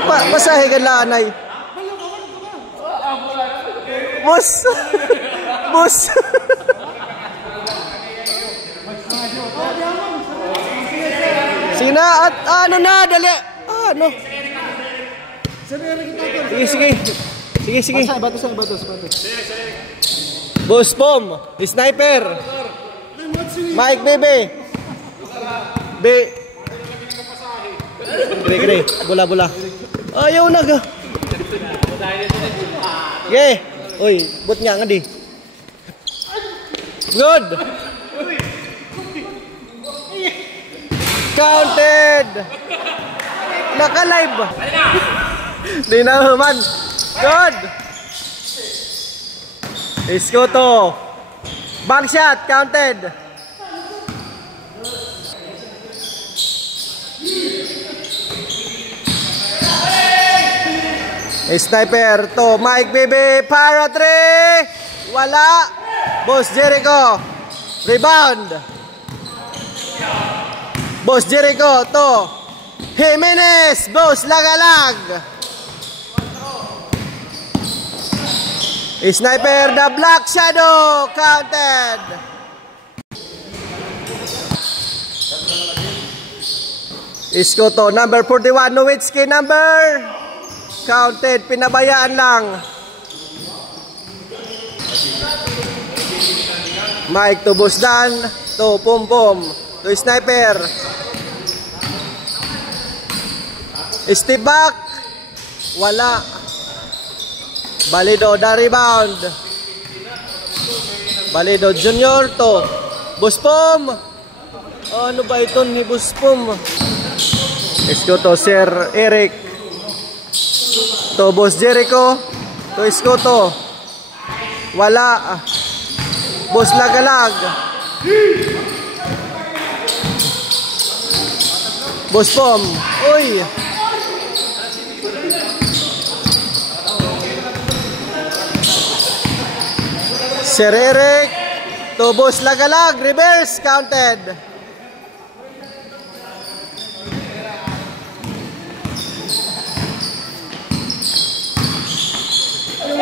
Pasahe ka lanay. Bus. Bus. Sige na, at ano na, dali. Ano? Sige. Batos. Boss Pom, sniper. Mike Bebe. Gre. Bola. Ayaw na ga. Yeah. Uy, but niya nga di. Good. Counted. Naka-live. Di na man. Good. Iskoto. Back shot. Counted. Sniper to Mike Bebe para 3. Wala. Boss Jericho. Rebound. Boss Jericho to Jimenez. Boss Lagalag. Sniper the Black Shadow. Counted. Iskoto number 41 Nowitzki number. Counted, pinabayaan lang. Mike to Busdan, to Pom, to Sniper. Step back. Wala. Balido, the rebound. Balido Junior to Buspom. Ano ba ito ni Buspom? Isko to Sir Eric. To Boss Jericho. To Iskoto. Wala. Boss Lagalag. Boss Pom. Uy. Sir Eric. To Boss Lagalag. Reverse. Counted.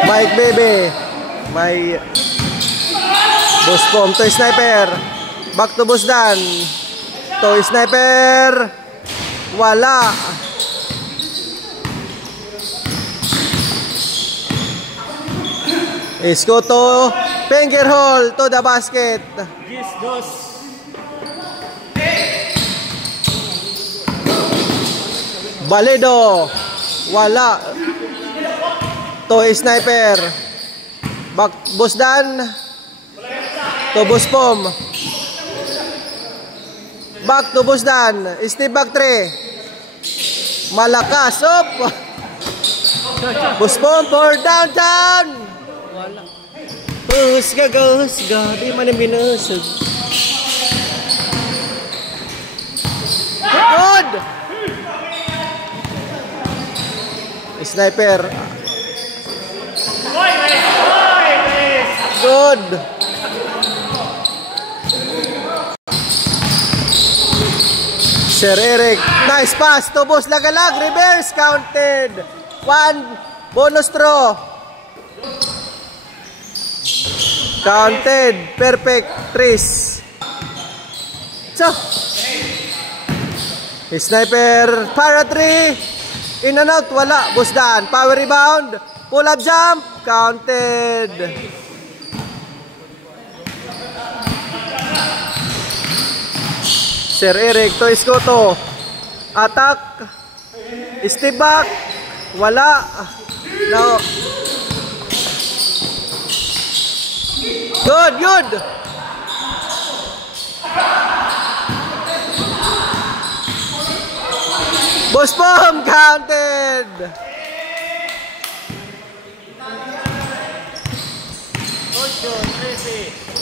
Mike Bebe. May Boss Pom to Sniper. Back to Busdan. To Sniper. Wala. Iskoto. Finger hole to the basket. Balido. Wala. To Sniper. Back Busdan. To Buspom. Back to Busdan. Step back 3. Malakas. Up. Buspom for downtown. Wala. Husga. Di man yung binusog. Good. Sniper. Good. Sir Eric. Nice pass to Boss Lagalag. Reverse. Counted. 1. Bonus throw. Counted. Perfect. Trace. So. Sniper. Para 3. In and out. Wala. Busdan. Power rebound. Pull up jump. Counted. Sir Eric to Iskoto. Attack. Step back. Wala. No. Good. Boss Pom. Counted.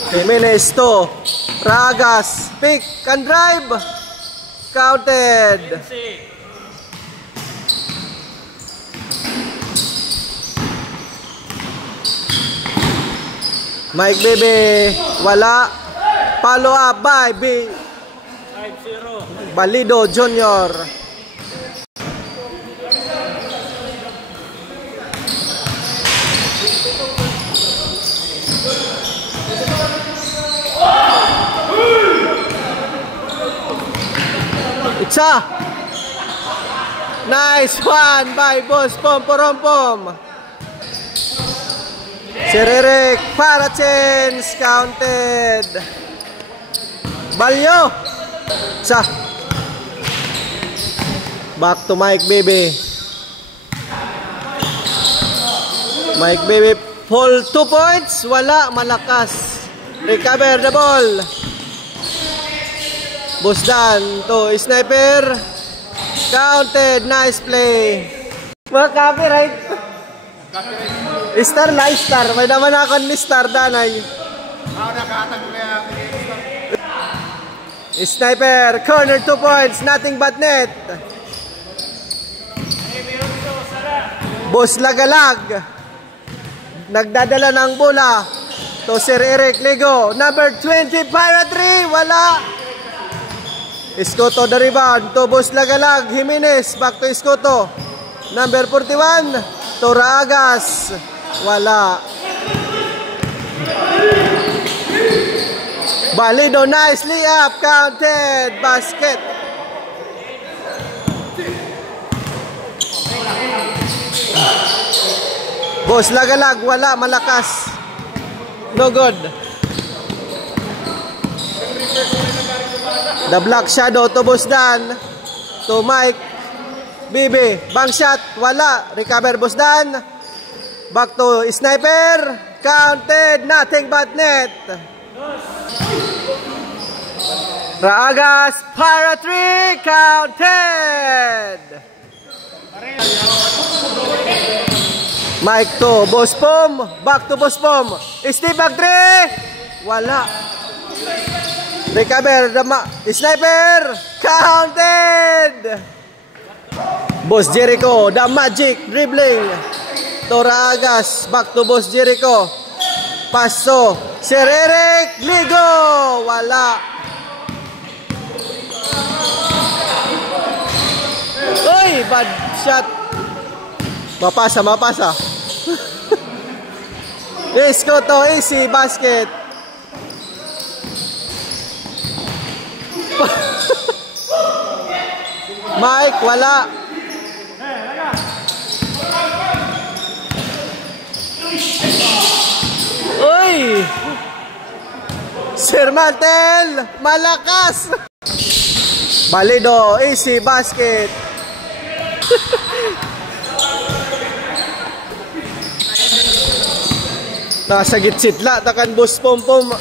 Jimenez to Ragas. Pick and drive. Counted. Mike Bebe. Wala. Follow up by 5-0. Balido Junior. Isa. Nice one by Boss Pom Porompom. Sir Eric para chance. Counted. Balyo. Isa. Back to Mike Baby. Mike Baby pull 2 points. Wala, malakas. Recover the ball. Busdan to sniper. Counted. Nice play. Mga copyright. Star live star. May naman ako ni Star Danay. Sniper. Corner 2 points. Nothing but net. Boss Lagalag. Nagdadala ng bola. To Sir Eric Ligo. Number 20. Para 3. Wala. Iskoto the rebound to Boss Lagalag. Jimenez back to Iskoto. Number 41 to Raagas. Wala. Balido nicely up. Counted. Basket. Boss Lagalag. Wala. Malakas. No good. The Black Shadow to Busdan. To Mike Bibi. Bank shot. Wala. Recover Busdan. Back to Sniper. Counted. Nothing but net. Raagas. Para 3. Counted. Mike to Boss Pom. Back to Boss Pom. Steve back 3. Wala. Recover, sniper, counted. Boss Jericho, the magic dribbling. Toraagas, back to Boss Jericho. Paso, Sir Eric Ligo, wala. Uy, bad shot. Mapasa, mapasa. Iskoto, easy basket. Mike, wala. Uy! Sir Mantel, malakas. Balido, easy basket. Nasa gitsitla, takan Boss Pom Pom.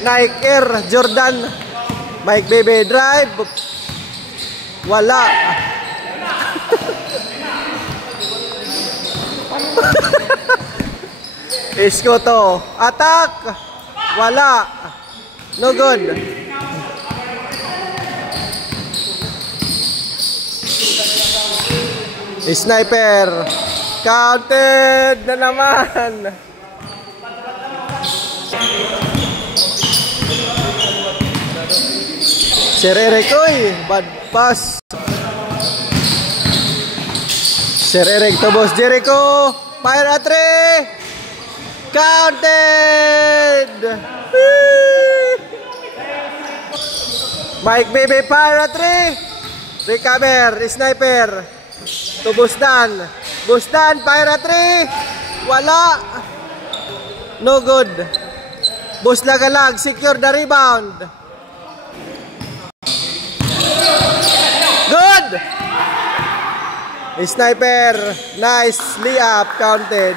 Nike Air, Jordan. Mike Baby drive. Wala. Iskoto. Attack. Wala. No good. Sniper. Counted na naman. Sir Eric, oy, bad pass. Sir Eric to Boss Jericho. Fire at 3. Counted. Mike Baby, fire at 3. Recover, sniper. To Busdan. Busdan, fire at 3. Wala. No good. Boss Lagalag, secure the rebound. Good! Sniper, nice layup, counted.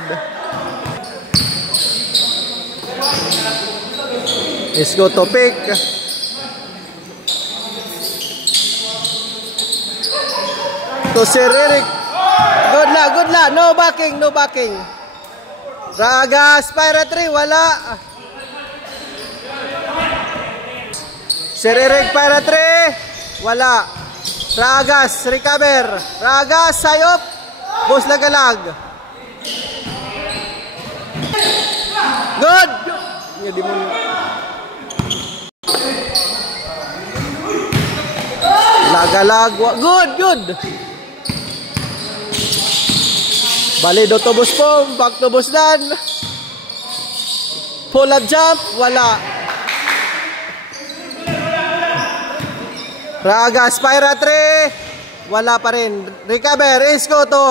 Let's go to pick. To Sir Eric. Good la. No backing, no backing. Raagas, Pyra 3, wala. Sir Eric, Pyra 3, wala. Raagas, recover. Raagas, sayop. Boss Lagalag. Good. Lagalag. Good. Balido to Boss Pom. Back to Busdan. Pull up jump. Wala. Raga, Spyra 3. Wala pa rin. Recover, Isko to.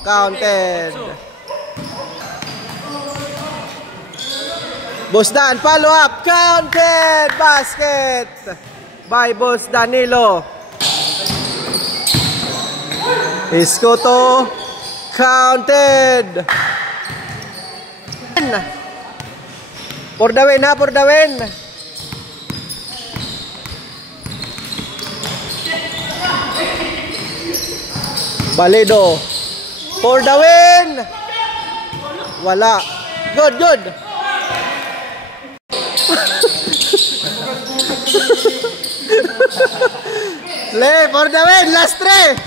Counted. Boss Dan, follow up. Counted. Basket. By Boss Danilo. Isko to. Counted. For the win, ha? For the win. Balido. For the win. Wala. Good, good. Play for the win. Last 3.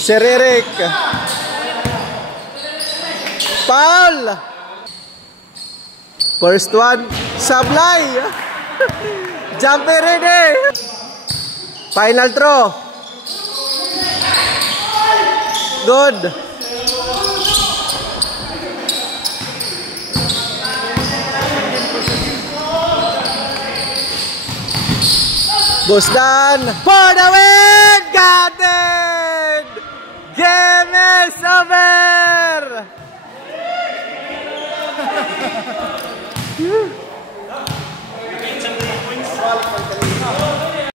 Siririk. Foul. First one. Sablay. Jumper ready. Final throw. Good. Boss Dan for the win. God